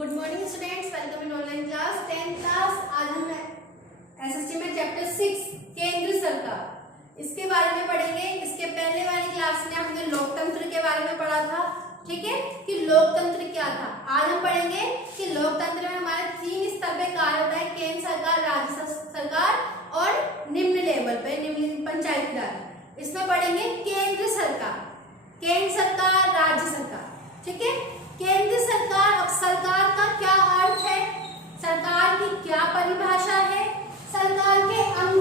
Good morning students, welcome in online class 10th class. आज हम SST में chapter 6 केंद्र सरकार इसके बारे में पढ़ेंगे। इसके पहले वाली क्लास में हमने लोकतंत्र के बारे में पढ़ा था, ठीक है, कि लोकतंत्र क्या था। आज हम पढ़ेंगे कि लोकतंत्र में हमारे 3 स्तर पे कार्य होता है, केंद्र सरकार, राज्य सरकार और निम्न लेवल पे निम्न पंचायती राज। इसमें पढ़ेंगे केंद्र सरकार, राज्य सरकार, ठीक है। केंद्र सरकार, अब सरकार का क्या अर्थ है, सरकार की क्या परिभाषा है, सरकार के अंग,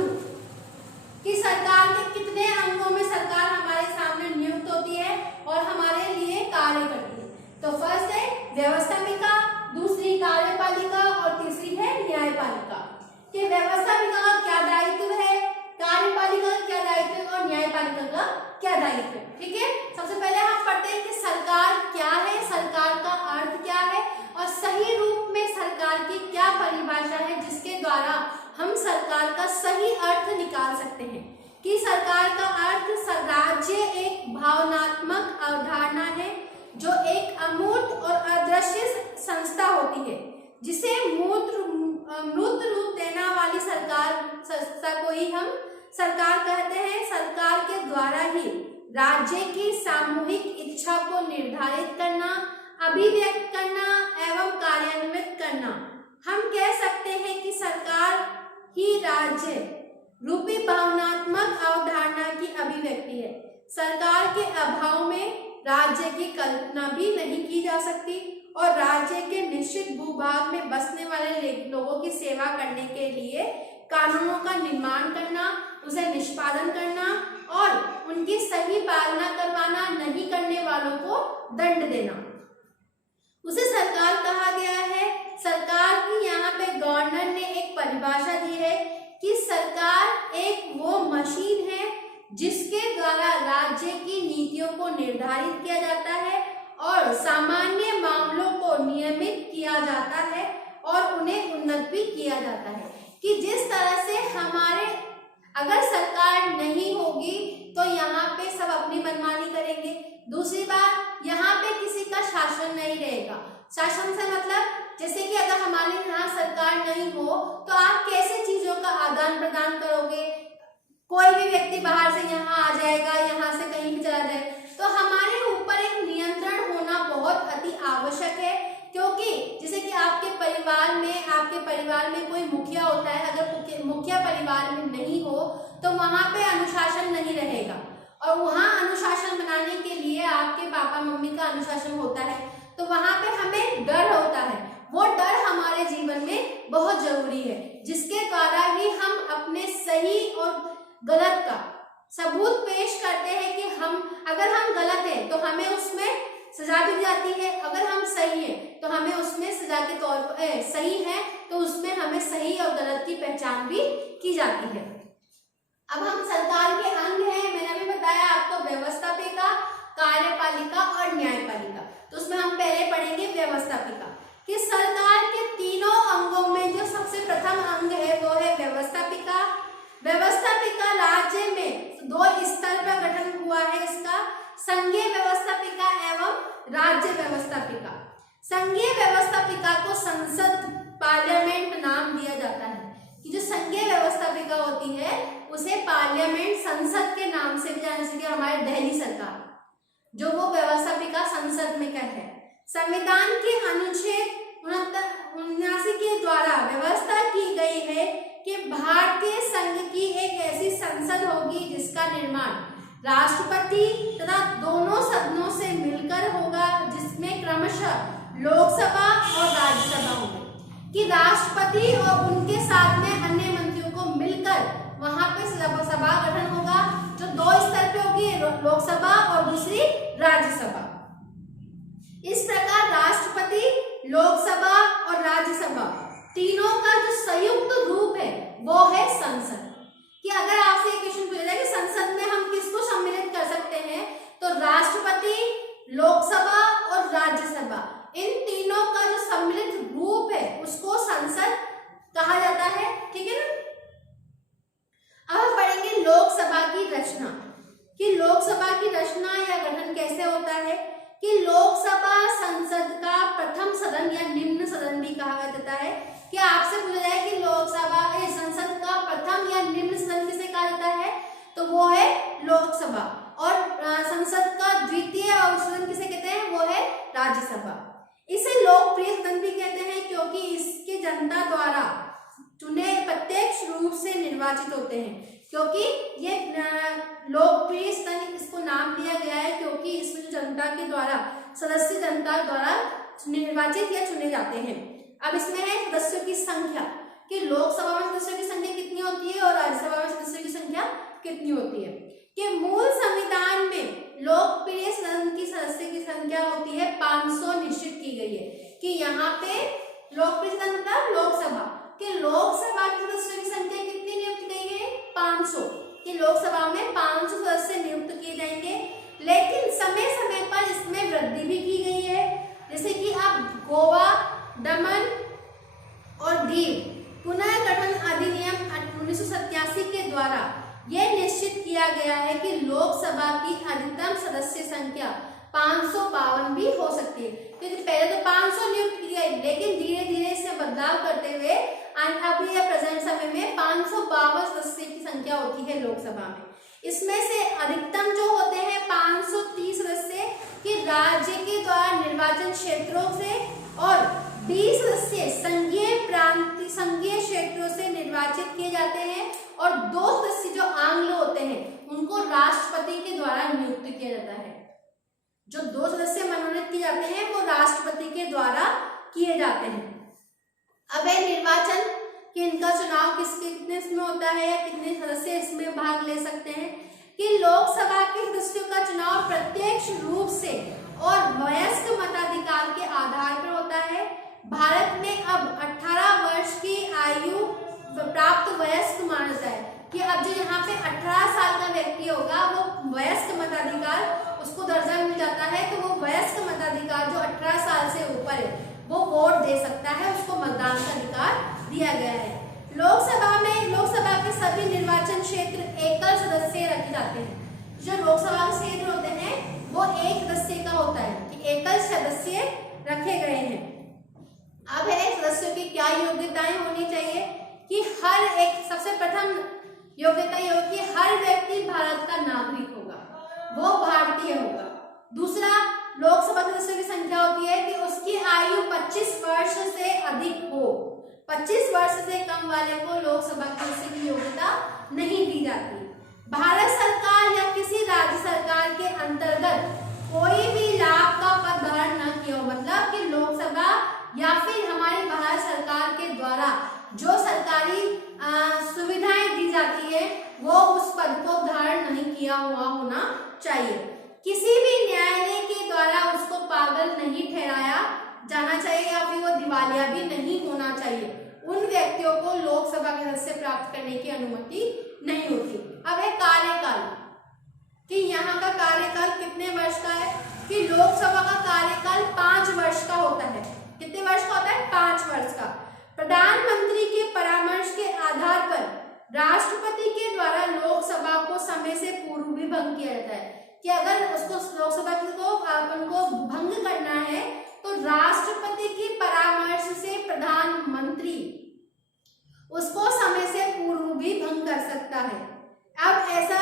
कि सरकार के कितने अंगों में सरकार हमारे सामने नियुक्त होती है और हमारे लिए कार्य करती है। तो फर्स्ट है व्यवस्थापिका, दूसरी कार्यपालिका और तीसरी है न्यायपालिका। कि व्यवस्थापिका का क्या दायित्व है, कार्यपालिका का क्या दायित्व है और न्यायपालिका का क्या दायित्व है, ठीक है। सबसे पहले हम पढ़ते हैं कि सरकार क्या है, सरकार का अर्थ क्या है और सही रूप में सरकार की क्या परिभाषा है, जिसके द्वारा हम सरकार का सही अर्थ निकाल सकते हैं। कि सरकार का अर्थ, राज्य एक भावनात्मक अवधारणा है जो एक अमूर्त और अदृश्य संस्था होती है, जिसे मूर्त रूप देने वाली संस्था को ही हम सरकार कहते हैं। सरकार के द्वारा ही राज्य की सामूहिक इच्छा को निर्धारित करना, अभिव्यक्त करना एवं कार्यान्वित करना। हम कह सकते हैं कि सरकार ही राज्य रूपी भावनात्मक अवधारणा की अभिव्यक्ति है। सरकार के अभाव में राज्य की कल्पना भी नहीं की जा सकती और राज्य के निश्चित भूभाग में बसने वाले लोगों की सेवा करने के लिए कानूनों का निर्माण करना, उसे निष्पादन करना और उनकी सही पालना करवाना, नहीं करने वालों को दंड देना, उसे सरकार कहा गया है। सरकार की यहाँ पे गवर्नर ने एक परिभाषा दी है कि सरकार एक वो मशीन है जिसके द्वारा राज्य की नीतियों को निर्धारित किया जाता है और सामान्य मामलों को नियमित किया जाता है और उन्हें उन्नत भी किया जाता है। कि जिस तरह से हमारे, अगर सरकार नहीं होगी तो यहाँ पे सब अपनी मनमानी करेंगे। दूसरी बात, यहाँ पे किसी का शासन नहीं रहेगा। शासन से मतलब जैसे कि अगर हमारे यहाँ सरकार नहीं हो तो आप कैसे चीजों का आदान प्रदान करोगे। कोई भी व्यक्ति बाहर से यहाँ आ जाएगा, यहाँ से कहीं भी चला जाए, तो हमारे ऊपर एक नियंत्रण होना बहुत अति आवश्यक है। क्योंकि जैसे कि आपके परिवार में कोई मुखिया होता है, अगर मुखिया परिवार में नहीं हो तो वहां पे अनुशासन नहीं रहेगा और वहां अनुशासन बनाने के लिए आपके पापा मम्मी का अनुशासन होता है, तो वहां पे हमें डर होता है। वो डर हमारे जीवन में बहुत जरूरी है, जिसके द्वारा ही हम अपने सही और गलत का सबूत पेश करते हैं कि अगर हम गलत हैं तो हमें उसमें सजा दी जाती है, अगर हम सही हैं तो हमें उसमें सजा के तौर पर सही है तो उसमें हमें सही और गलत की पहचान भी की जाती है। अब हम सरकार के अंग हैं, मैंने अभी बताया आपको, व्यवस्थापिका, कार्यपालिका और न्यायपालिका। तो उसमें हम पहले पढ़ेंगे व्यवस्थापिका। कि सरकार के तीनों अंगों में जो सबसे प्रथम अंग है वो है व्यवस्थापिका। व्यवस्थापिका राज्य में 2 स्तर पर गठन हुआ है इसका, संघीय व्यवस्थापिका एवं राज्य व्यवस्थापिका। संघीय व्यवस्थापिका को संसद, पार्लियामेंट नाम दिया जाता है। कि जो संघीय व्यवस्थापिका होती है उसे पार्लियामेंट, संसद के नाम से भी जाना, जैसे कि हमारे दिल्ली सरकार जो वो व्यवस्थापिका संसद में कहते हैं। संविधान के अनुच्छेद 79 के द्वारा व्यवस्था की गई है कि भारतीय संघ की एक ऐसी संसद होगी जिसका निर्माण राष्ट्रपति तथा दोनों सदनों से मिलकर होगा, जिसमें क्रमशः लोकसभा और राज्यसभा होंगे। कि राष्ट्रपति और उनके साथ में अन्य मंत्रियों को मिलकर वहां पे सभा गठन होगा, जो 2 स्तर पे होगी, लोकसभा और दूसरी राज्यसभा। इस प्रकार राष्ट्रपति, लोकसभा और राज्यसभा तीनों का जो संयुक्त रूप है वो है संसद। कि अगर आपसे एक क्वेश्चन पूछा जाए कि संसद में हम किसको सम्मिलित कर सकते हैं, तो राष्ट्रपति, लोकसभा और राज्यसभा, इन तीनों का जो सम्मिलित रूप है उसको संसद कहा जाता है, ठीक है ना। अब हम पढ़ेंगे लोकसभा की रचना। कि लोकसभा की रचना या गठन कैसे होता है। कि लोकसभा संसद का प्रथम सदन या निम्न जाता है। क्या आपसे पूछा जाए कि लोकसभा संसद का प्रथम या निम्न सदन किसे कहा जाता है, तो वो है लोकसभा। और संसद का द्वितीय सदन किसे कहते हैं, वो है राज्यसभा। इसे लोकप्रिय सदन भी कहते हैं क्योंकि इसके जनता द्वारा चुने प्रत्यक्ष रूप से निर्वाचित होते हैं। क्योंकि ये लोकप्रिय सदन इसको नाम दिया गया है क्योंकि इसमें जनता के द्वारा सदस्य जनता द्वारा निर्वाचित या चुने जाते हैं। अब इसमें है सदस्यों की संख्या कि लोकसभा में सदस्यों की संख्या कितनी होती है और राज्यसभा में सदस्यों की संख्या कितनी होती है। कि मूल संविधान में लोकप्रिय सदन की सदस्य की संख्या होती है 500 निश्चित की गई है। कि यहाँ पे लोकप्रिय सदन मतलब लोकसभा, कि लोकसभा के सदस्यों की संख्या कितनी नियुक्त की गई है, 500। कि लोकसभा में 500 सदस्य नियुक्त किए जाएंगे। लेकिन समय समय पर इसमें वृद्धि भी की गई है। जैसे कि अब गोवा, दमन और दीव पुनर्गठन अधिनियम 1987 के द्वारा यह निश्चित किया गया है कि लोकसभा की अधिकतम सदस्य संख्या 552 भी हो सकती है। क्योंकि पहले तो 500 नियुक्त की गई, लेकिन धीरे धीरे इससे बदलाव करते हुए अभी या प्रेजेंट समय में 552 सदस्य की संख्या होती है लोकसभा में। इसमें से अधिकतम जो होते हैं 530 सदस्य कि राज्य के द्वारा निर्वाचन क्षेत्रों से और 20 सदस्य संघीय क्षेत्रों से निर्वाचित किए जाते हैं और 2 सदस्य जो आंग्ल होते हैं उनको राष्ट्रपति के द्वारा नियुक्त किया जाता है। जो 2 सदस्य मनोनीत किए जाते हैं वो राष्ट्रपति के द्वारा किए जाते हैं। अब है निर्वाचन कि इनका चुनाव कितने इसमें होता है या कितने सदस्य इसमें भाग ले सकते हैं। कि लोकसभा के सदस्यों का चुनाव प्रत्यक्ष रूप से और वयस्क मताधिकार के आधार पर होता है। भारत में अब 18 वर्ष की आयु प्राप्त वयस्क माना जाता है कि अब जो यहाँ पे 18 साल का व्यक्ति होगा वो वयस्क मताधिकार उसको दर्जा मिल जाता है। तो वो वयस्क मताधिकार जो 18 साल से ऊपर है वो वोट दे सकता है, उसको मतदान का अधिकार दिया गया है। लोकसभा के सभी निर्वाचन क्षेत्र एकल सदस्य रखे जाते हैं। जो लोकसभा के क्षेत्र होते हैं वो एक सदस्य का होता है कि एकल सदस्य रखे गए हैं। अब है सदस्यों की क्या योग्यताएं होनी चाहिए कि हर एक सबसे प्रथम योग्यता ये होगी कि हर व्यक्ति भारत का नागरिक होगा, वो भारतीय होगा। दूसरा, लोकसभा सदस्यों की संख्या होती है कि उसकी आयु 25 वर्ष से अधिक हो। 25 वर्ष से कम वाले को लोकसभा सदस्य की योग्यता नहीं दी जाती। भारत सरकार या किसी राज्य सरकार के अंतर्गत कोई भी लाभ का पद धारण न किया हो, मतलब कि लोकसभा या फिर हमारी भारत सरकार के द्वारा जो सरकारी सुविधाएं दी जाती है वो उस पद को धारण नहीं किया हुआ होना चाहिए। किसी भी न्यायालय के द्वारा उसको पागल नहीं ठहराया जाना चाहिए या फिर वो दिवालिया भी नहीं होना चाहिए। उन व्यक्तियों को लोकसभा के सदस्य प्राप्त करने की अनुमति नहीं होती। अब है कार्यकाल कि यहाँ का कार्यकाल कितने वर्ष का है कि लोकसभा का कार्यकाल 5 वर्ष का होता है। कितने वर्ष का होता है? 5 वर्ष का। प्रधानमंत्री के परामर्श के आधार पर राष्ट्रपति के द्वारा लोकसभा को समय से पूर्व भी भंग किया जाता है कि अगर उसको लोकसभा को भंग करना है तो राष्ट्रपति के परामर्श से प्रधानमंत्री उसको समय से पूर्व भी भंग कर सकता है। अब ऐसा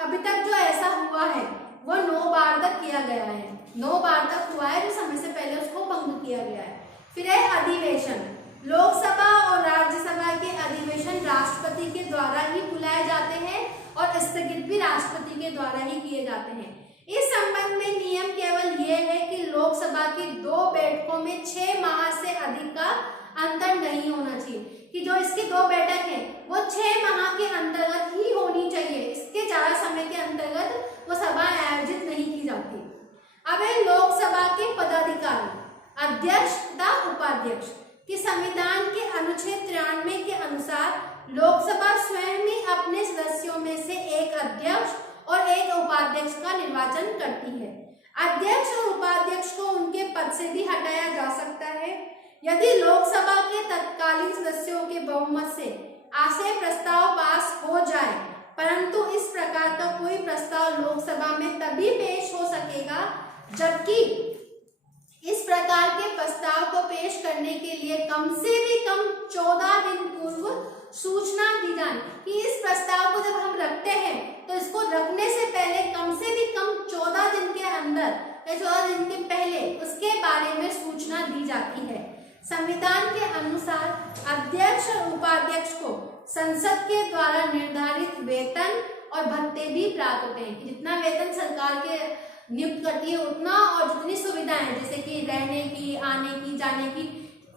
अभी तक जो ऐसा हुआ है वो 9 बार तक किया गया है। 9 बार तक हुआ है जो समय से पहले उसको भंग किया गया है। फिर है अधिवेशन। लोकसभा और राज्यसभा के अधिवेशन राष्ट्रपति के द्वारा ही बुलाए जाते हैं और स्थगित भी राष्ट्रपति के द्वारा ही किए जाते हैं। इस संबंध में नियम केवल यह है कि लोकसभा की 2 बैठकों में 6 माह से अधिक का अंतर नहीं होना चाहिए कि जो इसकी 2 बैठक है वो 6 माह के अंतर्गत ही होनी चाहिए। इसके ज्यादा समय के अंतर्गत वो सभा आयोजित नहीं की जाती। अब है लोकसभा के पदाधिकारी, अध्यक्ष तथा उपाध्यक्ष कि संविधान के अनुच्छेद 93 के अनुसार लोकसभा स्वयं ही अपने सदस्यों में से एक अध्यक्ष और एक उपाध्यक्ष का निर्वाचन करती है। अध्यक्ष और उपाध्यक्ष को उनके पद से भी हटाया जा सकता है यदि लोकसभा के तत्कालीन सदस्यों के बहुमत से आशय प्रस्ताव पास हो जाए, परंतु इस प्रकार का कोई प्रस्ताव लोकसभा में तभी पेश हो सकेगा जबकि इस प्रकार के प्रस्ताव को पेश करने के लिए कम कम से भी कम 14 दिन पूर्व सूचना दी जाए कि इस प्रस्ताव को जब हम रखते हैं तो इसको रखने से पहले कम से भी कम 14 दिन के अंदर या 14 दिन के पहले उसके बारे में सूचना दी जाती है। संविधान के अनुसार अध्यक्ष और उपाध्यक्ष को संसद के द्वारा निर्धारित वेतन और भत्ते भी प्राप्त होते हैं। जितना वेतन सरकार के नियुक्त करती है उतना, और जितनी सुविधाएं जैसे कि रहने की, आने की, जाने की,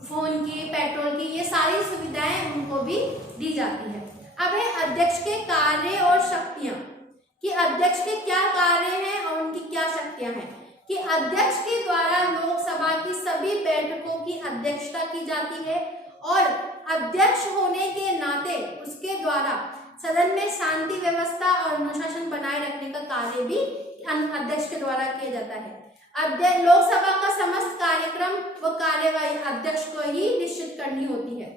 फोन की, पेट्रोल की, ये सारी सुविधाएं उनको भी दी जाती है। अब है अध्यक्ष के कार्य और शक्तियां, कि अध्यक्ष के क्या कार्य हैं और उनकी क्या शक्तियां हैं। कि अध्यक्ष के द्वारा लोकसभा की सभी बैठकों की अध्यक्षता की जाती है और अध्यक्ष होने के नाते उसके द्वारा सदन में शांति व्यवस्था और अनुशासन बनाए रखने का कार्य भी अध्यक्ष के द्वारा किया जाता है। लोकसभा का समस्त कार्यक्रम व कार्यवाही अध्यक्ष को ही निश्चित करनी होती है।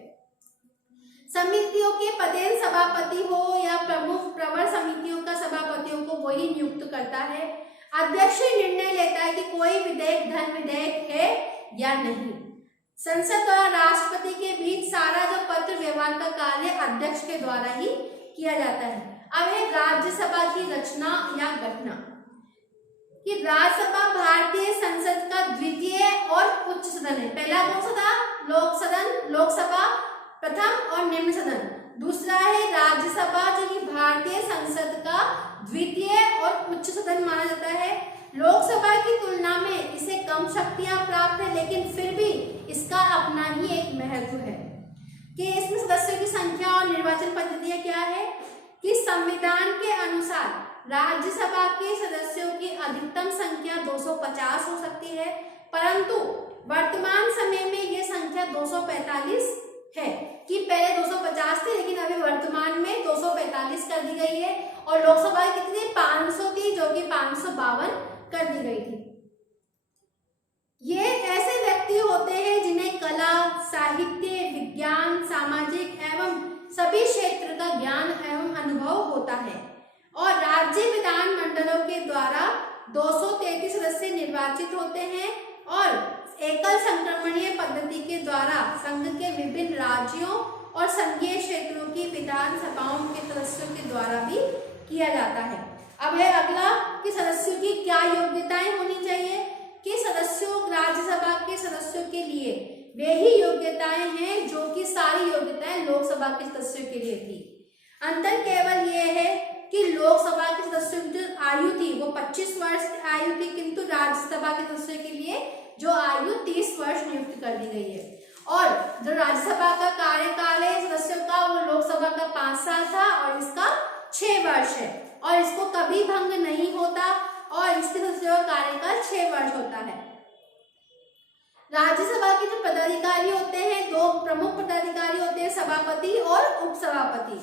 समितियों के पदेन सभापति हो या प्रमुख प्रवर समितियों का सभापतियों को वही नियुक्त करता है। अध्यक्ष निर्णय लेता है कि कोई विधेयक धन विधेयक है या नहीं। संसद और राष्ट्रपति के बीच सारा जो पत्र व्यवहार का कार्य अध्यक्ष के द्वारा ही किया जाता है। अब है राज्यसभा की रचना या गठना, कि राज्यसभा भारतीय संसद का द्वितीय और उच्च सदन है। पहला कौन सा था? लोकसभा प्रथम और निम्न सदन। दूसरा है राज्यसभा, जो कि भारतीय संसद का द्वितीय और उच्च सदन माना जाता है। लोकसभा की तुलना में इसे कम शक्तियां प्राप्त है, लेकिन फिर भी इसका अपना ही एक महत्व है। कि इसमें सदस्यों की संख्या और निर्वाचन पद्धतियां क्या है। कि संविधान के अनुसार राज्यसभा के सदस्यों की अधिकतम संख्या 250 हो सकती है, परंतु वर्तमान समय में यह संख्या 245 है। कि पहले 250 थी, लेकिन अभी वर्तमान में 245 कर दी गई है। और लोकसभा कितनी 500 थी, जो कि 552 कर दी गई थी। ये ऐसे व्यक्ति होते हैं जिन्हें कला, साहित्य, विज्ञान, सामाजिक एवं सभी क्षेत्र का ज्ञान एवं अनुभव होता है। और राज्य विधान मंडलों के द्वारा 233 सदस्य निर्वाचित होते हैं और एकल संक्रमणीय पद्धति के द्वारा संघ के विभिन्न राज्यों और संघीय क्षेत्रों की विधानसभाओं के सदस्यों के द्वारा भी किया जाता है। अब है अगला कि सदस्यों की क्या योग्यताएं होनी चाहिए। कि सदस्यों, राज्यसभा के सदस्यों के लिए वे ही योग्यताएं हैं जो कि सारी योग्यताएं लोकसभा के सदस्यों के लिए थी। अंतर केवल ये है कि लोकसभा के सदस्यों की जो आयु थी वो 25 वर्ष की आयु थी, किंतु राज्यसभा के सदस्यों के लिए जो आयु 30 वर्ष नियुक्त कर दी गई है। और जो राज्यसभा का कार्यकाल है सदस्यों का, वो लोकसभा का 5 साल था और इसका 6 वर्ष है, और इसको कभी भंग नहीं होता, और इसके सदस्यों का कार्यकाल 6 वर्ष होता है। राज्यसभा के जो पदाधिकारी होते हैं, 2 प्रमुख पदाधिकारी होते हैं, सभापति और उपसभापति।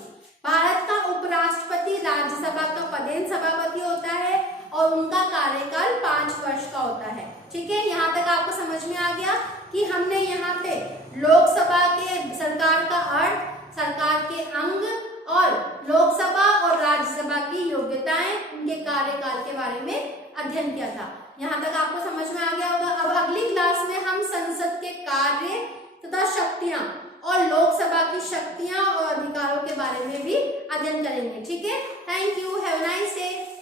भारत का उपराष्ट्रपति राज्यसभा का पदेन सभापति होता है और उनका कार्यकाल 5 वर्ष का होता है। ठीक है, यहाँ तक आपको समझ में आ गया कि हमने यहाँ पे लोकसभा के सरकार का अर्थ, सरकार के अंग और लोकसभा और राज्यसभा की योग्यताएं, उनके कार्यकाल के बारे में अध्ययन किया था। यहाँ तक आपको समझ में आ गया होगा। अब अगली क्लास में हम संसद के कार्य तथा शक्तियां और लोकसभा की शक्तियां और अधिकारों के बारे में भी अध्ययन करेंगे। ठीक है, thank you, have a nice day.